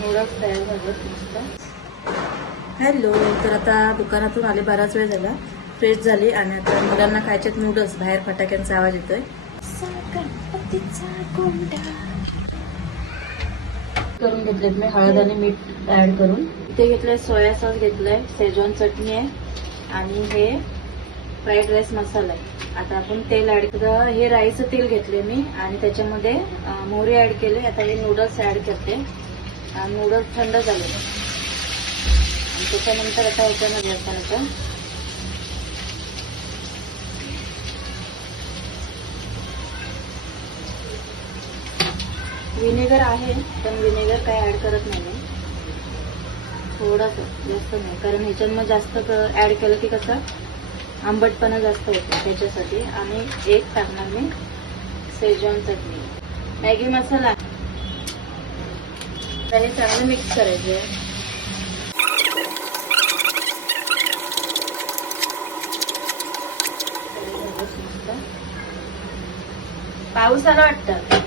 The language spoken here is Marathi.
नूडल्स तयार झाले मस्त. हॅलो, तर आता दुकानातून आले, बराच वेळ झाला. फ्रेश झाली आणि आता मुलांना खायचे नूडल्स. बाहेर फटाक्यांचा आवाज येतोय. करून घेतलेत मी हळद आणि मीठ ऍड करून. इथे घेतलंय सोया सॉस, घेतलंय शेजवान चटणी आहे आणि हे फ्राईड राईस मसाला आहे. आता आपण तेल ऍड केलं. हे राईचं तेल घेतले मी आणि त्याच्यामध्ये मोहरी ऍड केले. आता हे नूडल्स ऍड करते. नूडल्स थंड झाले आणि त्याच्यानंतर आता ह्याच्यामध्ये आपण विनेगर आहे, पण विनेगर काय ऍड करत नाही. थोडंसं, जास्त नाही, कारण ह्याच्यात जास्त ऍड केलं की कसं आंबटपणा जास्त होतो त्याच्यासाठी. आणि एक टाकणार मी शेजवान चटणी, मॅगी मसाला. हे चांगलं मिक्स करायचं. पाऊस आला वाटतं.